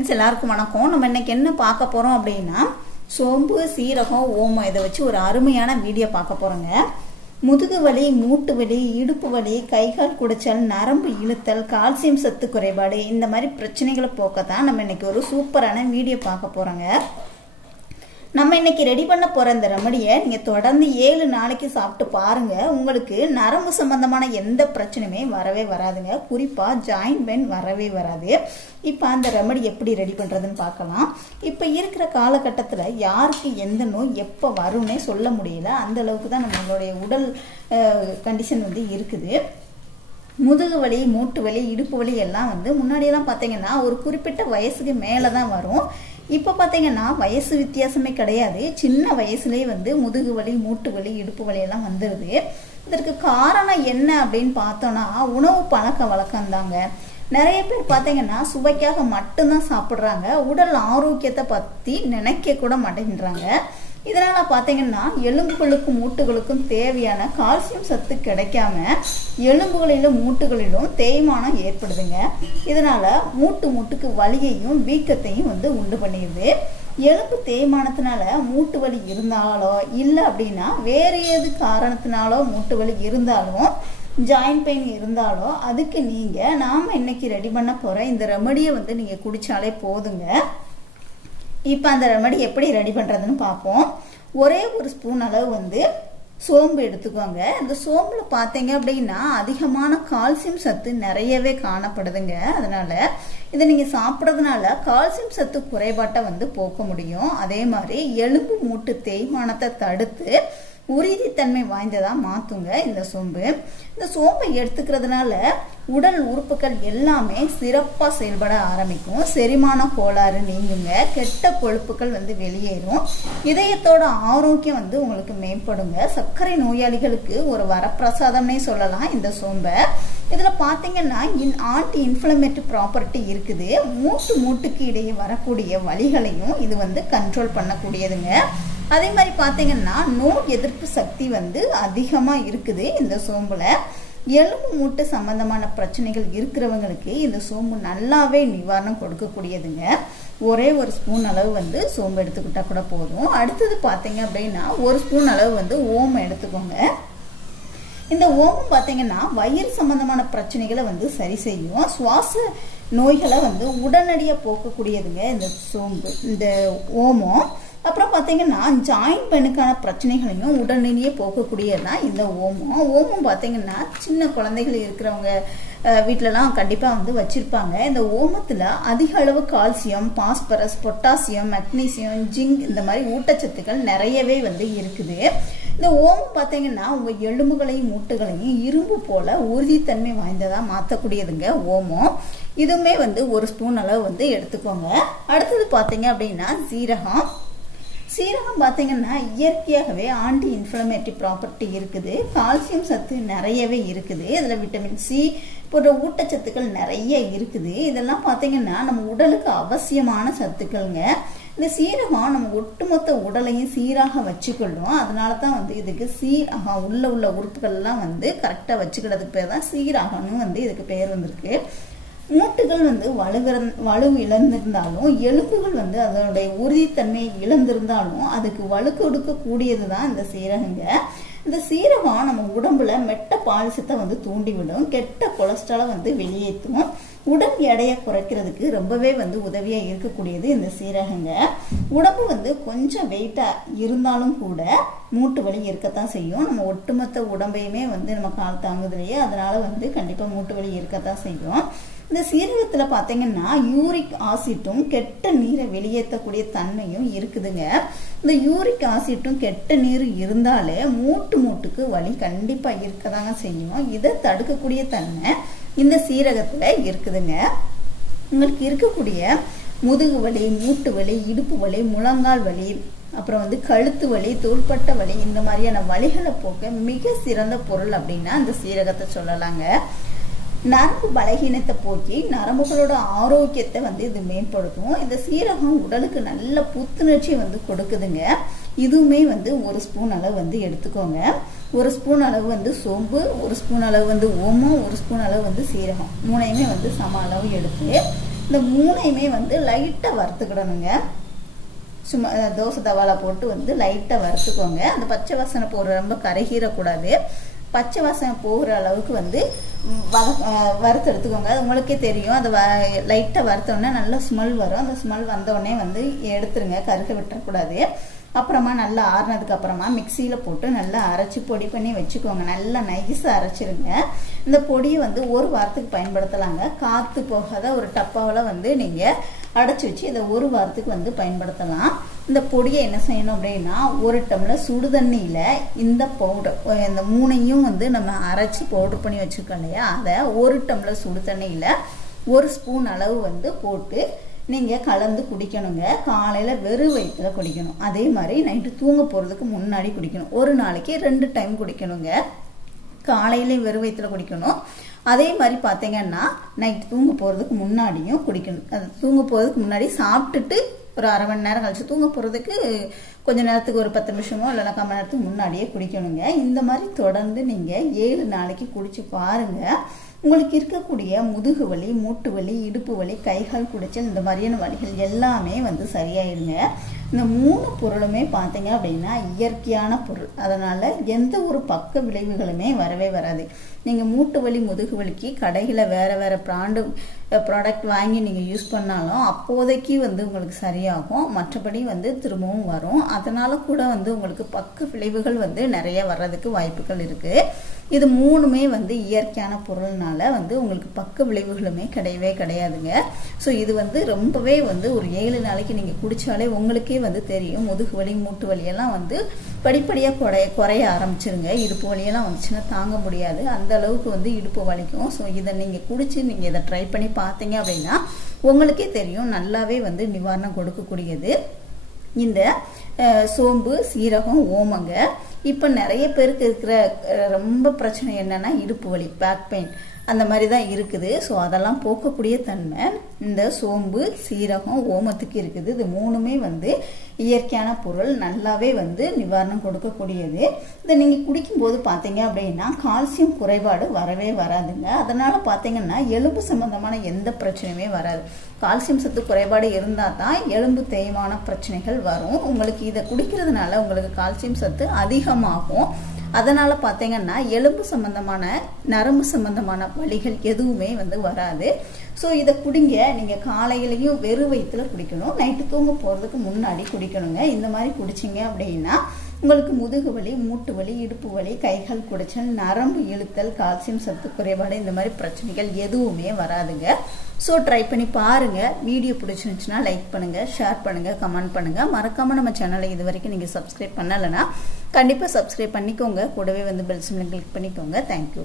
எல்லாருக்கும் வணக்கம். நம்ம இன்னைக்கு என்ன பார்க்க போறோம் அப்படின்னா சோம்பு, சீரகம், ஓமம் இதை வச்சு ஒரு அருமையான வீடியோ பார்க்க போறோங்க. முதுகு வலி, மூட்டு வலி, இடுப்பு வலி, கைகால் குடைச்சல், நரம்பு இழுத்தல், கால்சியம் சத்து குறைபாடு இந்த மாதிரி பிரச்சனைகளை போக்கத்தான் நம்ம இன்னைக்கு ஒரு சூப்பரான வீடியோ பார்க்க போறோங்க. நம்ம இன்னைக்கு ரெடி பண்ண போற இந்த ரெமடியை நீங்க தொடர்ந்து 7 நாளைக்கு சாப்பிட்டு பாருங்க. உங்களுக்கு நரம்பு சம்பந்தமான எந்த பிரச்சனையுமே வரவே வராதுங்க. குறிப்பா ஜாயிண்ட் பெயின் வரவே வராது. இப்ப அந்த ரெமடி எப்படி ரெடி பண்றதுன்னு பார்க்கலாம். இப்ப இருக்கிற காலகட்டத்துல யாருக்கு எந்த நோய் எப்ப வரும்னே சொல்ல முடியல. அந்த அளவுக்கு தான் நம்மளுடைய உடல் கண்டிஷன் இருக்குது. முதுகு வலி, மூட்டு வலி, இடுப்பு வலி எல்லாம் முன்னாடியெல்லாம் பார்த்தீங்கன்னா ஒரு குறிப்பிட்ட வயசுக்கு மேலே தான் வரும். இப்போ பார்த்தீங்கன்னா வயசு வித்தியாசமே கிடையாது. சின்ன வயசுலேயே முதுகு வலி, மூட்டு வலி, இடுப்பு வலி எல்லாம் வந்துடுது. இதற்கு காரணம் என்ன அப்படின்னு பார்த்தோன்னா உணவு பழக்க வழக்கம் தாங்க. நிறைய பேர் பார்த்தீங்கன்னா சுவைக்காக மட்டும்தான் சாப்பிட்றாங்க. உடல் ஆரோக்கியத்தை பற்றி நினைக்க கூட மாட்டேங்கிறாங்க. இதனால பார்த்தீங்கன்னா எலும்புகளுக்கும் மூட்டுகளுக்கும் தேவையான கால்சியம் சத்து கிடைக்காம எலும்புகளிலும் மூட்டுகளிலும் தேய்மானம் ஏற்படுதுங்க. இதனால மூட்டுக்கு வலியையும் வீக்கத்தையும் உண்டு பண்ணிடுது. எலும்பு தேய்மானத்தினால மூட்டு வலி இருந்தாலோ இல்லை அப்படின்னா வேறு ஏது காரணத்தினாலோ மூட்டு வலி இருந்தாலும் ஜாயிண்ட் பெயின் இருந்தாலோ அதுக்கு நாம இன்னைக்கு ரெடி பண்ண போற இந்த ரெமடியை நீங்க குடிச்சாலே போதுங்க. இப்போ அந்த ரெமடி எப்படி ரெடி பண்ணுறதுன்னு பார்ப்போம். ஒரே ஒரு ஸ்பூன் அளவு சோம்பு எடுத்துக்கோங்க. இந்த சோம்புல பார்த்தீங்க அப்படின்னா அதிகமான கால்சியம் சத்து நிறையவே காணப்படுதுங்க. அதனால இதை நீங்கள் சாப்பிட்றதுனால கால்சியம் சத்து குறைபாட்டை போக்க முடியும். அதே மாதிரி எலும்பு மூட்டு தேய்மானத்தை தடுத்து உறுதித்தன்மை வாய்ந்ததா மாத்துங்க இந்த சோம்பு. இந்த சோம்பை எடுத்துக்கிறதுனால உடல் உறுப்புகள் எல்லாமே சிறப்பா செயல்பட ஆரம்பிக்கும். செரிமான கோளாறு நீங்குங்க. கெட்ட கொழுப்புகள் வெளியேறும். இதயத்தோட ஆரோக்கியம் உங்களுக்கு மேம்படுங்க. சர்க்கரை நோயாளிகளுக்கு ஒரு வரப்பிரசாதம்னே சொல்லலாம் இந்த சோம்பை. இதுல பாத்தீங்கன்னா ஆன்டி இன்ஃப்ளமேட்டரி ப்ராப்பர்ட்டி இருக்குது. மூட்டுக்கு இடையே வரக்கூடிய வலிகளையும் இது கண்ட்ரோல் பண்ணக்கூடியதுங்க. அதே மாதிரி பார்த்தீங்கன்னா நோய் எதிர்ப்பு சக்தி அதிகமா இருக்குது இந்த சோம்புல. எலும்பு மூட்டு சம்பந்தமான பிரச்சனைகள் இருக்கிறவங்களுக்கு இந்த சோம்பு நல்லாவே நிவாரணம் கொடுக்கக்கூடியதுங்க. ஒரே ஒரு ஸ்பூன் அளவு சோம்பு எடுத்துக்கிட்டா கூட போதும். அடுத்தது பார்த்தீங்க அப்படின்னா ஒரு ஸ்பூன் அளவு ஓமம் எடுத்துக்கோங்க. இந்த ஓமம் பார்த்தீங்கன்னா வயிறு சம்பந்தமான பிரச்சனைகளை சரி செய்யும். சுவாச நோய்களை உடனடியாக போக்கக்கூடியதுங்க இந்த சோம்பு, இந்த ஓமம். அப்புறம் பார்த்தீங்கன்னா ஜாயிண்ட் பெயினுக்கான பிரச்சனைகளையும் உடனடியே போக்கக்கூடியதுதான் இந்த ஓமம். ஓமம் பார்த்தீங்கன்னா சின்ன குழந்தைகள் இருக்கிறவங்க வீட்டிலலாம் கண்டிப்பாக வச்சிருப்பாங்க. இந்த ஓமத்தில் அதிக அளவு calcium, phosphorus, potassium, magnesium, zinc இந்த மாதிரி ஊட்டச்சத்துக்கள் நிறையவே இருக்குது. இந்த ஓமம் பார்த்தீங்கன்னா உங்கள் எலும்புகளையும் மூட்டுகளையும் இரும்பு போல உறுதித்தன்மை வாய்ந்ததாக மாற்றக்கூடியதுங்க ஓமம். இதுவுமே ஒரு ஸ்பூன் அளவு எடுத்துக்கோங்க. அடுத்தது பார்த்தீங்க அப்படின்னா சீரகம் பார்த்தீங்கன்னா இயற்கையாகவே ஆன்டி இன்ஃப்ளமேட்டரி ப்ராப்பர்ட்டி இருக்குது. கால்சியம் சத்து நிறையவே இருக்குது. இதில் விட்டமின் சி போன்ற ஊட்டச்சத்துக்கள் நிறைய இருக்குது. இதெல்லாம் பார்த்தீங்கன்னா நம்ம உடலுக்கு அவசியமான சத்துக்கள்ங்க. இந்த சீரகம் நம்ம ஒட்டுமொத்த உடலையும் சீராக வச்சுக்கொள்ளும். அதனால தான் இதுக்கு சீரகம் உள்ள உறுப்புகள்லாம் கரெக்டாக வச்சுக்கிறதுக்கு பேர் தான் சீரகம்னு இதுக்கு பேர் வந்திருக்கு. மூட்டுகள் வலு இழந்திருந்தாலும் எலும்புகள் அதனுடைய உறுதித்தன்மையை இழந்திருந்தாலும் அதுக்கு வலு கொடுக்கக்கூடியது தான் இந்த சீரகங்க. இந்த சீரகம் நம்ம உடம்புல மெட்ட பாலிசத்தை தூண்டிவிடும். கெட்ட கொலஸ்ட்ராலை வெளியேற்றும். உடல் எடையை குறைக்கிறதுக்கு ரொம்பவே உதவியா இருக்கக்கூடியது இந்த சீரகங்க. உடம்பு கொஞ்சம் வெயிட்டா இருந்தாலும் கூட மூட்டு வலி இருக்கத்தான் செய்யும். நம்ம ஒட்டுமொத்த உடம்பையுமே நம்ம கால் தாங்குதுலையே, அதனால கண்டிப்பா மூட்டு வலி இருக்கத்தான் செய்யும். இந்த சீரகத்துல பாத்தீங்கன்னா யூரிக் ஆசிட்டும் கெட்ட நீரை வெளியேற்றக்கூடிய தன்மையும் இருக்குதுங்க. இந்த யூரிக் ஆசிட்டும் கெட்ட நீர் இருந்தாலே மூட்டுக்கு வலி கண்டிப்பா இருக்கதாங்க செய்யும். இதை தடுக்கக்கூடிய தன்மை இந்த சீரகத்துல இருக்குதுங்க. உங்களுக்கு இருக்கக்கூடிய முதுகு வலி, மூட்டு வலி, இடுப்பு வலி, முழங்கால் வலி, அப்புறம் கழுத்து வலி, தோள்பட்ட வலி இந்த மாதிரியான வலிகளை போக்க மிக சிறந்த பொருள் அப்படின்னா இந்த சீரகத்தை சொல்லலாங்க. நரம்பு பலகீனத்தை போக்கி நரம்புகளோட ஆரோக்கியத்தை இது மேம்படுத்தும். இந்த சீரகம் உடலுக்கு நல்ல புத்துணர்ச்சி கொடுக்குதுங்க. இதுவுமே ஒரு ஸ்பூன் அளவு எடுத்துக்கோங்க. ஒரு ஸ்பூன் அளவு சோம்பு, ஒரு ஸ்பூன் அளவு ஓமம், ஒரு ஸ்பூன் அளவு சீரகம், மூணையுமே சம அளவு எடுத்து இந்த மூணையுமே வந்து லைட்டாக வறுத்துக்கிடணுங்க. சும்மா தோசை தவாவில் போட்டு வந்து லைட்டாக வறுத்துக்கோங்க. அந்த பச்சை வாசனை போகிற ரொம்ப கருகிடக்கூடாது. பச்சை வாசனை போகிற அளவுக்கு வந்து வறுத்து எடுத்துக்கோங்க. அது உங்களுக்கே தெரியும். அது லைட்டாக வறுத்தோடனே நல்லா ஸ்மெல் வரும். அந்த ஸ்மெல் வந்தோடனே வந்து எடுத்துருங்க, கருக விட்டுறக்கூடாது. அப்புறமா நல்லா ஆறுனதுக்கு அப்புறமா மிக்சியில் போட்டு நல்லா அரைச்சி பொடி பண்ணி வச்சுக்கோங்க. நல்லா நைஸாக அரைச்சிருங்க. இந்த பொடியை வந்து ஒரு வாரத்துக்கு பயன்படுத்தலாங்க. காற்று போகாத ஒரு டப்பாவில் வந்து நீங்கள் அடைச்சி வச்சு இதை ஒரு வாரத்துக்கு வந்து பயன்படுத்தலாம். இந்த பொடியை என்ன செய்யணும் அப்படின்னா, ஒரு டம்ளர் சுடு தண்ணியில் இந்த பவுடர், இந்த மூணையும் வந்து நம்ம அரைச்சி பவுடர் பண்ணி வச்சுருக்கோம் இல்லையா, அதை ஒரு டம்ளர் சுடு தண்ணியில் 1 ஸ்பூன் அளவு வந்து போட்டு நீங்கள் கலந்து குடிக்கணுங்க. காலையில் வெறும் வயிற்றுல குடிக்கணும். அதே மாதிரி நைட்டு தூங்க போகிறதுக்கு முன்னாடி குடிக்கணும். ஒரு நாளைக்கு 2 டைம் குடிக்கணுங்க. காலையிலையும் வெறும் வயிற்றுல குடிக்கணும். அதே மாதிரி பார்த்தீங்கன்னா நைட்டு தூங்க போகிறதுக்கு முன்னாடியும் குடிக்கணும். அது தூங்க போகிறதுக்கு முன்னாடி சாப்பிட்டுட்டு ஒரு அரை மணி நேரம் கழிச்சு தூங்க போகிறதுக்கு கொஞ்சம் நேரத்துக்கு ஒரு 10 நிமிஷமோ இல்லைனா 1/4 மணி நேரத்துக்கு முன்னாடியே குடிக்கணுங்க. இந்த மாதிரி தொடர்ந்து நீங்கள் 7 நாளைக்கு குடிச்சு பாருங்கள். உங்களுக்கு இருக்கக்கூடிய முதுகு வலி, மூட்டு வலி, இடுப்பு வலி, கைகால் குடைச்சல் இந்த மாதிரியான வலிகள் எல்லாமே வந்து சரியாயிருங்க. இந்த 3 பொருளுமே பார்த்தீங்க அப்படின்னா இயற்கையான பொருள். அதனால் எந்த ஒரு பக்க விளைவுகளுமே வரவே வராது. நீங்கள் மூட்டு வலி, முதுகு வலிக்கு கடையில் வேறு ப்ராடக்ட் வாங்கி நீங்கள் யூஸ் பண்ணாலும் அப்போதைக்கு வந்து உங்களுக்கு சரியாகும். மற்றபடி வந்து திரும்பவும் வரும். அதனால் கூட வந்து உங்களுக்கு பக்க விளைவுகள் வந்து நிறைய வர்றதுக்கு வாய்ப்புகள் இருக்குது. இது 3மே வந்து இயற்கையான பொருள்னால வந்து உங்களுக்கு பக்க விளைவுகளுமே கிடையவே கிடையாதுங்க. ஸோ இது வந்து ரொம்பவே வந்து ஒரு 7 நாளைக்கு நீங்கள் குடித்தாலே உங்களுக்கே வந்து தெரியும். முதுகு வலி, மூட்டு வலியெல்லாம் வந்து படிப்படியாக குறைய ஆரம்பிச்சிருங்க. இடுப்பு வலியெல்லாம் வந்துச்சுன்னா தாங்க முடியாது. அந்த அளவுக்கு வந்து இடுப்பு வலிக்கும். ஸோ இதை நீங்கள் குடிச்சு நீங்கள் இதை ட்ரை பண்ணி பார்த்தீங்க அப்படின்னா உங்களுக்கே தெரியும், நல்லாவே வந்து நிவாரணம் கொடுக்கக்கூடியது இந்த சோம்பு, சீரகம், ஓமங்க. இப்போ நிறைய பேருக்கு இருக்கிற ரொம்ப பிரச்சனை என்னன்னா இடுப்பு வலி, பேக் பெயின் அந்த மாதிரி தான் இருக்குது. ஸோ அதெல்லாம் போக்கக்கூடிய தன்மை இந்த சோம்பு, சீரகம், ஓமத்துக்கு இருக்குது. இது 3மே வந்து இயற்கையான பொருள். நல்லாவே வந்து நிவாரணம் கொடுக்கக்கூடியது. இதை நீங்கள் குடிக்கும்போது பார்த்தீங்க அப்படின்னா கால்சியம் குறைபாடு வரவே வராதுங்க. அதனால் பார்த்தீங்கன்னா எலும்பு சம்பந்தமான எந்த பிரச்சனையுமே வராது. கால்சியம் சத்து குறைபாடு இருந்தால் தான் எலும்பு தேய்மான பிரச்சனைகள் வரும். உங்களுக்கு இதை குடிக்கிறதுனால உங்களுக்கு கால்சியம் சத்து அதிகமாகும். அதனால் பார்த்தீங்கன்னா எலும்பு சம்பந்தமான, நரம்பு சம்பந்தமான வலிகள் எதுவுமே வந்து வராது. ஸோ இதை குடிங்க. நீங்கள் காலையிலையும் வெறும் வயிற்றுல குடிக்கணும். நைட்டு தூங்க போகிறதுக்கு முன்னாடி குடிக்கணுங்க. இந்த மாதிரி குடிச்சிங்க அப்படின்னா உங்களுக்கு முதுகு வலி, மூட்டு வலி, இடுப்பு வலி, கைகால் குடைச்சல், நரம்பு இழுத்தல், கால்சியம் சத்து குறைபாடு இந்த மாதிரி பிரச்சனைகள் எதுவுமே வராதுங்க. ஸோ ட்ரை பண்ணி பாருங்கள். வீடியோ பிடிச்சிருந்துச்சுன்னா லைக் பண்ணுங்கள், ஷேர் பண்ணுங்கள், கமெண்ட் பண்ணுங்கள். மறக்காமல் நம்ம சேனலை இது வரைக்கும் நீங்கள் சப்ஸ்கிரைப் பண்ணலைன்னா கண்டிப்பாக சப்ஸ்கிரைப் பண்ணிக்கோங்க. கூடவே வந்து பெல் சிம்லை கிளிக் பண்ணிக்கோங்க. தேங்க்யூ.